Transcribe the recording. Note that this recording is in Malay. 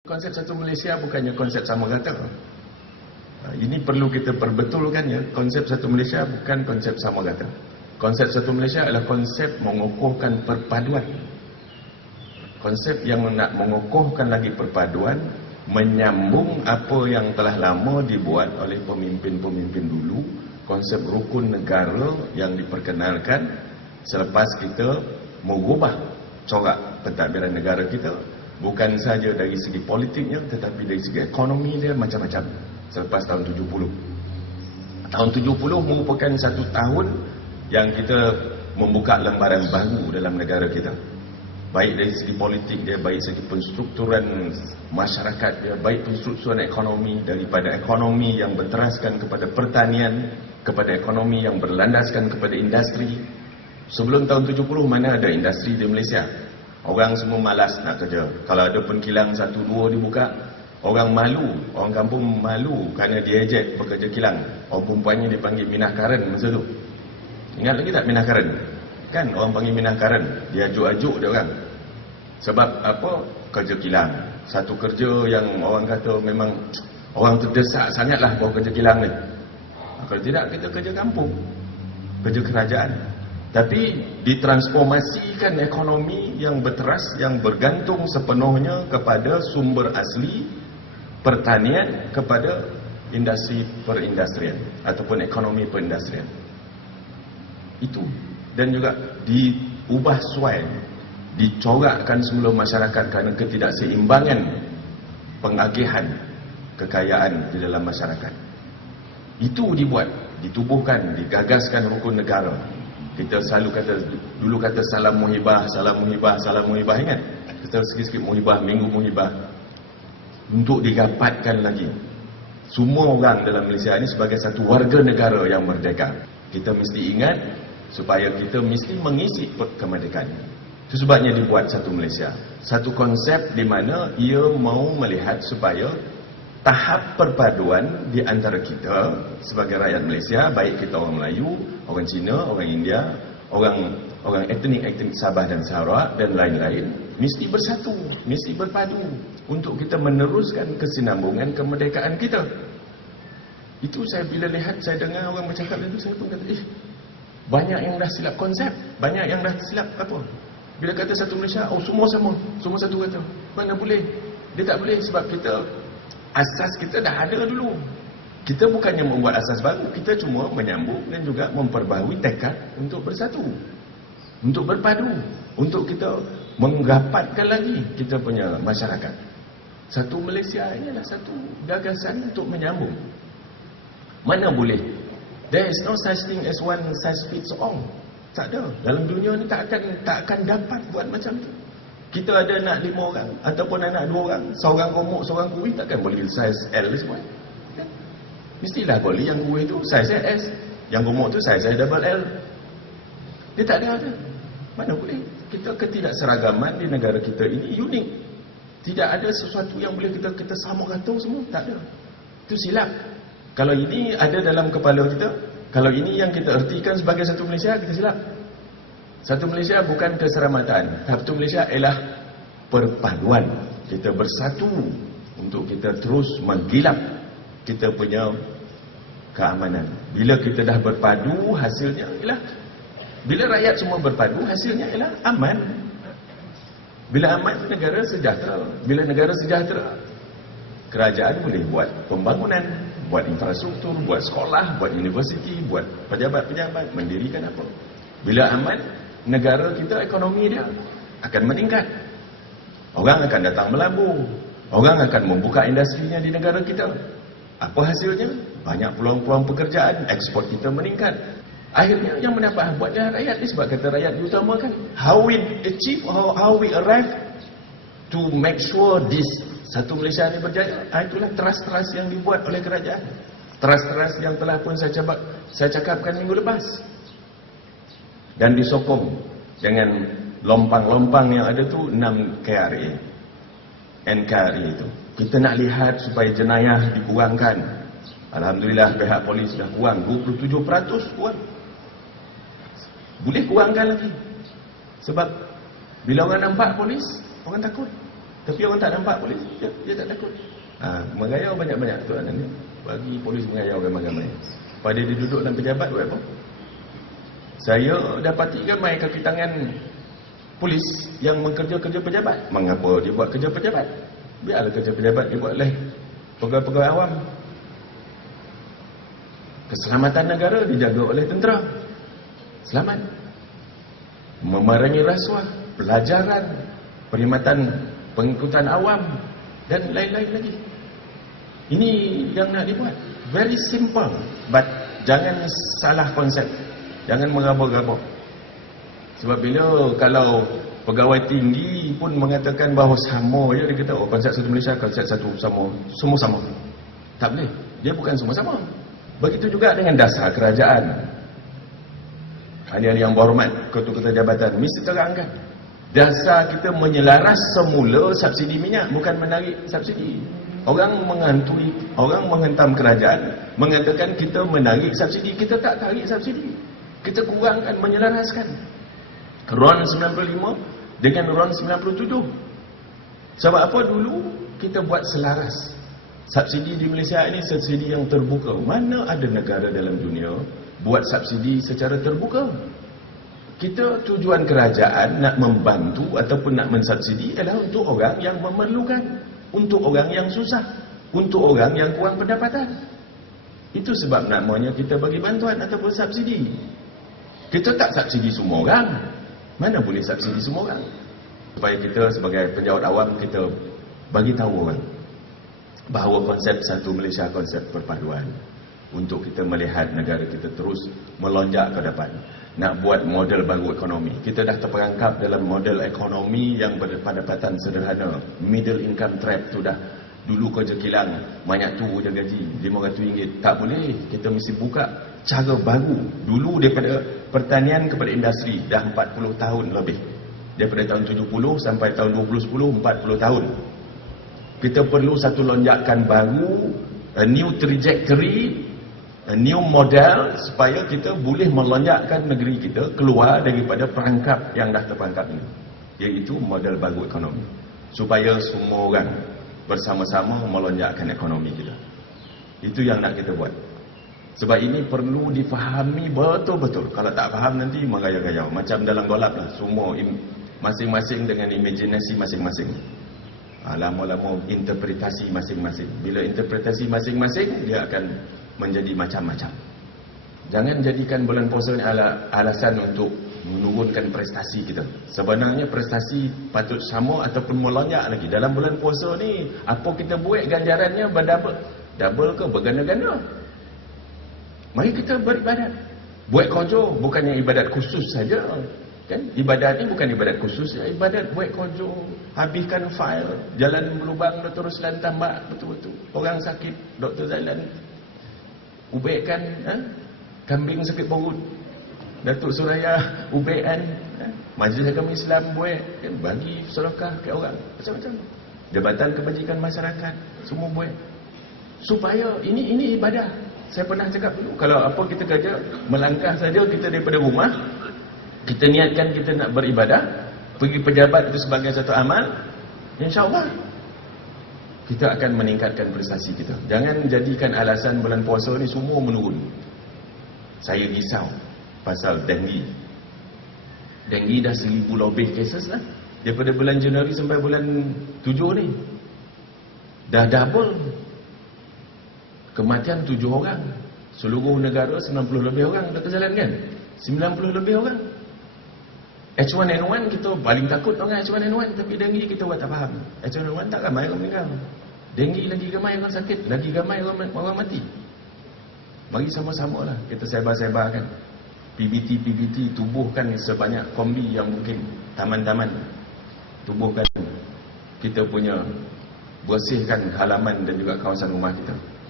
Konsep satu Malaysia bukannya konsep sama rata. Ini perlu kita perbetulkan ya. Konsep satu Malaysia bukan konsep sama rata. Konsep satu Malaysia adalah konsep mengokohkan perpaduan. Konsep yang nak mengokohkan lagi perpaduan, menyambung apa yang telah lama dibuat oleh pemimpin-pemimpin dulu. Konsep rukun negara yang diperkenalkan selepas kita mengubah corak pentadbiran negara kita. Bukan saja dari segi politiknya, tetapi dari segi ekonomi dia macam-macam. Selepas tahun 70. Tahun 70 merupakan satu tahun yang kita membuka lembaran baru dalam negara kita. Baik dari segi politik dia, baik segi penstrukturan masyarakat dia, baik penstrukturan ekonomi, daripada ekonomi yang berteraskan kepada pertanian, kepada ekonomi yang berlandaskan kepada industri. Sebelum tahun 70 mana ada industri di Malaysia? Orang semua malas nak kerja. Kalau ada penkilang 1-2 dibuka, orang malu, orang kampung malu kerana dia ejek pekerja kilang. Orang perempuannya dipanggil minah karen masa tu. Ingat lagi tak minah karen? Kan orang panggil minah karen, dia ajuk-ajuk dia orang. Sebab apa? Kerja kilang. Satu kerja yang orang kata memang orang terdesak sangatlah bahawa kerja kilang ni. Kalau tidak, kita kerja kampung, kerja kerajaan. Tapi ditransformasikan ekonomi yang berteras, yang bergantung sepenuhnya kepada sumber asli pertanian kepada industri perindustrian ataupun ekonomi perindustrian. Itu. Dan juga diubah suai, dicorakkan semula masyarakat kerana ketidakseimbangan pengagihan kekayaan di dalam masyarakat. Itu dibuat, ditubuhkan, digagaskan rukun negara. Kita selalu kata, dulu kata salam muhibah, salam muhibah, salam muhibah, ingat? Kita sikit-sikit muhibah, minggu muhibah. Untuk didapatkan lagi semua orang dalam Malaysia ini sebagai satu warga negara yang merdeka. Kita mesti ingat supaya kita mesti mengisi kemerdekaan. Itu sebabnya dibuat satu Malaysia. Satu konsep di mana ia mau melihat supaya tahap perpaduan di antara kita sebagai rakyat Malaysia, baik kita orang Melayu, orang Cina, orang India, orang etnik Sabah dan Sarawak dan lain-lain, mesti bersatu, mesti berpadu untuk kita meneruskan kesinambungan kemerdekaan kita. Itu saya bila lihat, saya dengar orang bercakap itu, saya pun kata, banyak yang dah silap konsep, banyak yang dah silap apa. Bila kata satu Malaysia, semua sama, semua satu kata. Mana boleh? Dia tak boleh sebab kita asas kita dah ada dulu. Kita bukannya membuat asas baru, kita cuma menyambung dan juga memperbaharui tekad untuk bersatu, untuk berpadu, untuk kita menggapatkan lagi kita punya masyarakat. Satu Malaysia ini adalah satu gagasan untuk menyambung. Mana boleh? There is no such thing as one size fits all. Tak ada. Dalam dunia ni tak akan dapat buat macam tu. Kita ada anak 5 orang ataupun anak 2 orang, seorang gemuk, seorang kurus, takkan boleh saiz L semua. Kan? Mestilah boleh yang kurus tu saiz S, yang gemuk tu saiz double L. Dia tak ada. Mana boleh? Kita ketidakseragaman di negara kita ini unik. Tidak ada sesuatu yang boleh kita sama rata semua, tak ada. Itu silap. Kalau ini ada dalam kepala kita, kalau ini yang kita ertikan sebagai satu Malaysia, kita silap. Satu Malaysia bukan keselamatan. Satu Malaysia ialah perpaduan. Kita bersatu untuk kita terus menggilap kita punya keamanan. Bila kita dah berpadu, hasilnya ialah, bila rakyat semua berpadu, hasilnya ialah aman. Bila aman, negara sejahtera. Bila negara sejahtera, kerajaan boleh buat pembangunan, buat infrastruktur, buat sekolah, buat universiti, buat pejabat-pejabat, mendirikan apa. Bila aman, negara kita, ekonomi dia akan meningkat. Orang akan datang melabur, orang akan membuka industrinya di negara kita. Apa hasilnya? Banyak peluang-peluang pekerjaan, ekspor kita meningkat. Akhirnya yang mendapat buatnya rakyat ni, sebab kata rakyat diutamakan. How we achieve, how we arrive to make sure this satu Malaysia ni berjaya. Itulah teras-teras yang dibuat oleh kerajaan. Teras-teras yang telah pun saya cakapkan minggu lepas. Dan disokong dengan lompang-lompang yang ada tu 6 KRA, NKRA itu. Kita nak lihat supaya jenayah dikurangkan. Alhamdulillah pihak polis dah kurang 27% kurang. Boleh kurangkan lagi. Sebab bila orang nampak polis, orang takut. Tapi orang tak nampak polis, dia tak takut. Mengayau banyak-banyak tu ni. Bagi polis mengayau ramai-ramai. Pada dia duduk dalam pejabat buat apa? Saya dapati ramai kaki tangan polis yang mengerja-kerja pejabat. Mengapa dia buat kerja pejabat? Biarlah kerja pejabat dia buat lain. Pegawai-pegawai awam. Keselamatan negara dijaga oleh tentera. Selamat. Memerangi rasuah, pelajaran, perkhidmatan pengikutan awam dan lain-lain lagi. Ini yang nak dibuat. Very simple, but jangan salah konsep. Jangan mengabur-gabur. Sebab bila kalau pegawai tinggi pun mengatakan bahawa sama je, dia kata konsep satu Malaysia, konsep satu sama, semua sama. Tak boleh. Dia bukan semua sama. Begitu juga dengan dasar kerajaan. Hadirin yang berhormat, ketua-ketua jabatan, mesti terangkan. Dasar kita menyelaras semula subsidi minyak, bukan menarik subsidi. Orang menghantui, orang menghentam kerajaan, mengatakan kita menarik subsidi. Kita tak tarik subsidi. Kita kurangkan, menyelaraskan. RON 95 dengan RON 97. Sebab apa? Dulu kita buat selaras. Subsidi di Malaysia ini subsidi yang terbuka. Mana ada negara dalam dunia buat subsidi secara terbuka? Kita tujuan kerajaan nak membantu ataupun nak mensubsidi adalah untuk orang yang memerlukan, untuk orang yang susah, untuk orang yang kurang pendapatan. Itu sebab namanya kita bagi bantuan ataupun subsidi. Kita tak subsidi semua orang. Mana boleh subsidi semua orang? Supaya kita sebagai penjawat awam, kita bagi tahu orang bahawa konsep satu Malaysia, konsep perpaduan, untuk kita melihat negara kita terus melonjak ke depan. Nak buat model baru ekonomi. Kita dah terperangkap dalam model ekonomi yang berpendapatan sederhana. Middle income trap tu dah. Dulu kerja kilang, banyak tu je gaji, RM500. Tak boleh. Kita mesti buka cara baru. Dulu daripada pertanian kepada industri, dah 40 tahun lebih. Daripada tahun 70 sampai tahun 2010, 40 tahun. Kita perlu satu lonjakan baru, a new trajectory, a new model, supaya kita boleh melonjakkan negeri kita keluar daripada perangkap yang dah terperangkap ini, iaitu model baru ekonomi, supaya semua orang bersama-sama melonjakkan ekonomi kita. Itu yang nak kita buat. Sebab ini perlu difahami betul-betul. Kalau tak faham nanti mengayau-gayau, macam dalam golap lah, semua masing-masing dengan imajinasi masing-masing. Lama-lama interpretasi masing-masing. Bila interpretasi masing-masing, dia akan menjadi macam-macam. Jangan jadikan bulan puasa ni alasan untuk menurunkan prestasi kita. Sebenarnya prestasi patut sama ataupun melonjak lagi. Dalam bulan puasa ni, apa kita buat ganjarannya berdouble. Double ke berganda-ganda. Mari kita beribadat. Buat kojo bukannya ibadat khusus saja. Kan? Ibadat ni bukan ibadat khusus, ibadat buat kojo, habiskan fail, jalan berlubang, Dr. Ruslan tambah betul-betul. Orang sakit, Dr. Zailan ubekkan, kambing sakit perut, Datuk Suraya ubekkan, Majlis Agama Islam buat, bagi sedekah ke orang, macam-macam. Jabatan Kebajikan Masyarakat, semua buat. Supaya ini ibadah. Saya pernah cakap dulu, kalau apa kita kerja, melangkah saja kita daripada rumah, kita niatkan kita nak beribadah, pergi pejabat itu sebagai satu amal, insya-Allah kita akan meningkatkan prestasi kita. Jangan jadikan alasan bulan puasa ni semua menurun. Saya risau pasal denggi. Denggi dah 1000 lebih cases lah. Daripada bulan Januari sampai bulan 7 ni. Dah double. Kematian 7 orang. Seluruh negara 90 lebih orang dah terjalan kan? 90 lebih orang. H1N1 kita paling takut orang H1N1, tapi denggi kita buat tak faham. H1N1 tak ramai orang meninggal. Denggi lagi ramai orang sakit, lagi ramai orang mati. Mari sama-sama lah kita sebar-sebarkan. PBT, tubuhkan sebanyak kombi yang mungkin. Taman-taman. Tubuhkan kita punya, bersihkan halaman dan juga kawasan rumah kita.